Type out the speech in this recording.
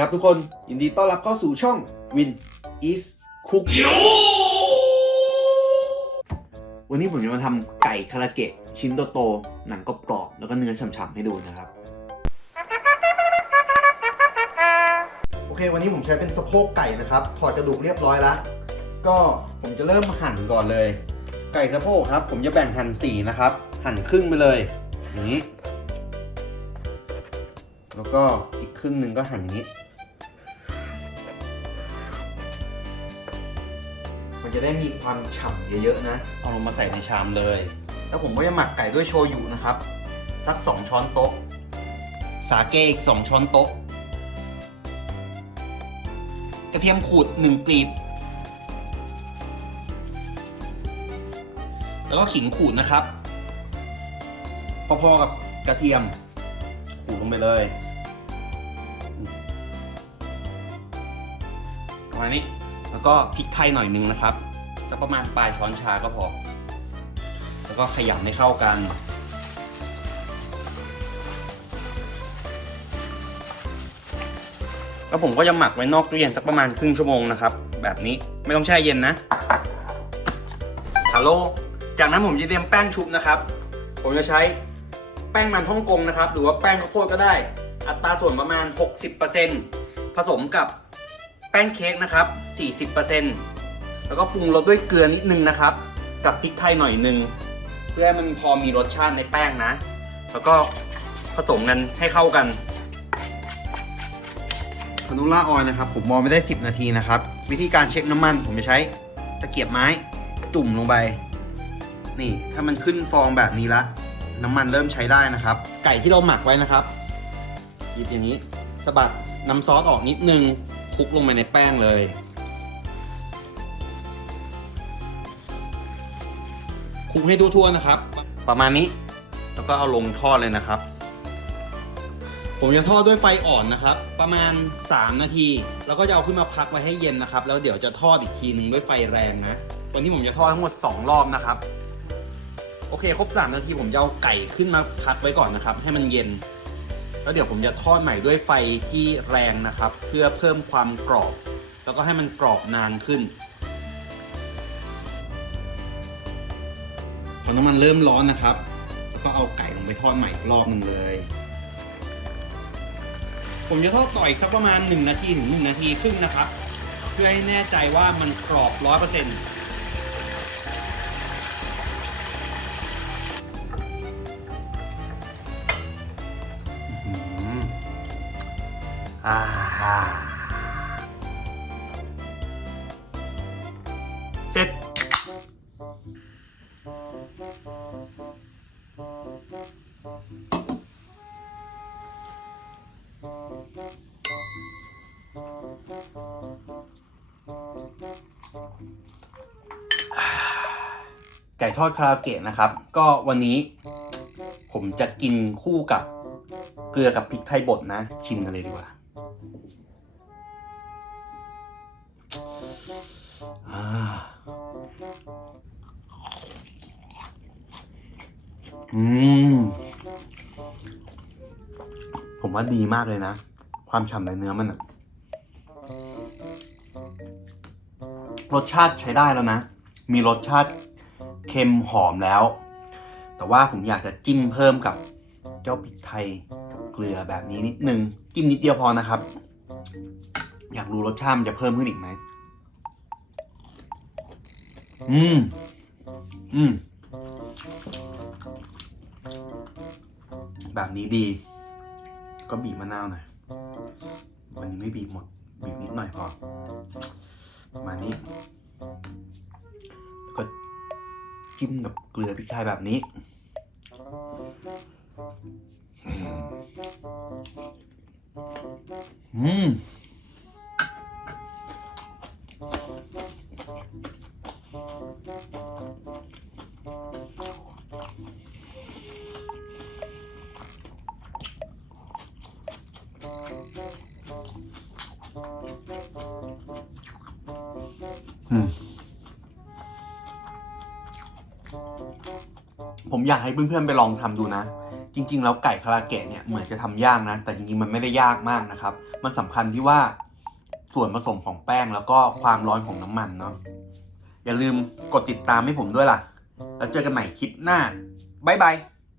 ครับทุกคนยินดีต้อนรับเข้าสู่ช่อง Win is Cook วันนี้ผมจะมาทำไก่คาราเกะชิ้นโตๆหนังกรอบๆแล้วก็เนื้อฉ่ำๆให้ดูนะครับ โอเค วันนี้ผมใช้เป็นสะโพกไก่นะครับ ถอดกระดูกเรียบร้อยแล้ว ก็ผมจะเริ่มหั่นก่อนเลย ไก่สะโพกครับ ผมจะแบ่งหั่นสีนะครับ หั่นครึ่งไปเลยอย่างนี้ แล้วก็อีกครึ่งหนึ่งก็หั่นอย่างนี้ มันจะได้มีความฉ่ำเยอะๆนะ เอาลงมาใส่ในชามเลย แล้วผมก็จะหมักไก่ด้วยโชยุนะครับ สัก 2 ช้อนโต๊ะ สาเกอีก 2 ช้อนโต๊ะ กระเทียมขูด 1กลีบ แล้วก็ขิงขูดนะครับ พอๆกับกระเทียมขูดลงไปเลย ประมาณนี้ แล้วก็พริกไทยหน่อยนึงนะครับสักประมาณปลายช้อนชาก็พอ แล้วก็ขยำให้เข้ากัน แล้วผมก็จะหมักไว้นอกตู้เย็นสักประมาณครึ่งชั่วโมงนะครับ แบบนี้ไม่ต้องแช่เย็นนะฮัลโหลจากนั้นผมจะเตรียมแป้งชุบนะครับ ผมจะใช้แป้งมันฮ่องกงนะครับ หรือว่าแป้งข้าวโพดก็ได้ อัตราส่วนประมาณ 60%ผสมกับ ป้งเค้กนะครับ 40%แล้วก็ปรุงรสด้วยเกลือนิดนึงนะครับ กับพริกไทยหน่อยนึง เพื่อให้มันพอมีรสชาติในแป้งนะ แล้วก็ผสมกันให้เข้ากันคานูล่าออยนะครับ ผมมองไม่ได้ 10 นาทีนะครับ วิธีการเช็คน้ำมัน ผมจะใช้ตะเกียบไม้จุ่มลงไป นี่ถ้ามันขึ้นฟองแบบนี้ละ น้ำมันเริ่มใช้ได้นะครับ ไก่ที่เราหมักไว้นะครับหยิบอย่างนี้สะบัดน้ำซอสออกนิดนึง คลุกลงไปในแป้งเลย คลุกให้ทั่วๆนะครับ ประมาณนี้ แล้วก็เอาลงทอดเลยนะครับ ผมจะทอดด้วยไฟอ่อนนะครับ ประมาณ 3 นาที แล้วก็จะเอาขึ้นมาพักไว้ให้เย็นนะครับ แล้วเดี๋ยวจะทอดอีกทีหนึ่งด้วยไฟแรงนะวันนี้ผมจะทอดทั้งหมด 2 รอบนะครับ โอเค ครบ 3 นาทีผมจะเอาไก่ขึ้นมาพักไว้ก่อนนะครับ ให้มันเย็น แล้วเดี๋ยวผมจะทอดใหม่ด้วยไฟที่แรงนะครับ เพื่อเพิ่มความกรอบ แล้วก็ให้มันกรอบนานขึ้นพอน้ำมันเริ่มร้อนนะครับ แล้วก็เอาไก่ลงไปทอดใหม่อีกรอบหนึ่งเลย ผมจะทอดต่ออีกสักประมาณ 1 นาทีถึง1นาทีครึ่งนะครับ เพื่อให้แน่ใจว่ามันกรอบร้อยเอ่าเสร็จ ไก่ทอดคาราเกะนะครับ ก็วันนี้ผมจะกินคู่กับเกลือกับพริกไทยบดนะ ชิมกันเลยดีกว่า อ่าอืม ผมว่าดีมากเลยนะ ความฉ่ำในเนื้อมันอะรสชาติใช้ได้แล้วนะ มีรสชาติเค็มหอมแล้ว แต่ว่าผมอยากจะจิ้มเพิ่มกับเจ้าพริกไทย เกลือแบบนี้นิดนึงจิ้มนิดเดียวพอนะครับ อยากรู้รสชาติมันจะเพิ่มขึ้นอีกไหมอืม อืม แบบนี้ดี ก็บีบมะนาวหน่อยวันนี้ไม่บีบหมด บีบนิดหน่อยพอประมาณนี้ก็จิ้มกับเกลือพริกไทยแบบนี้ อืมอืมผมอยากให้เพื่อนๆไปลองทำดูนะ จริง ๆ แล้วไก่คาราเกะเนี่ยเหมือนจะทำยากนะ แต่จริงๆ มันไม่ได้ยากมากนะครับ มันสำคัญที่ว่าส่วนผสมของแป้งแล้วก็ความร้อนของน้ำมันเนาะ อย่าลืมกดติดตามให้ผมด้วยล่ะ แล้วเจอกันใหม่คลิปหน้า บ๊ายบาย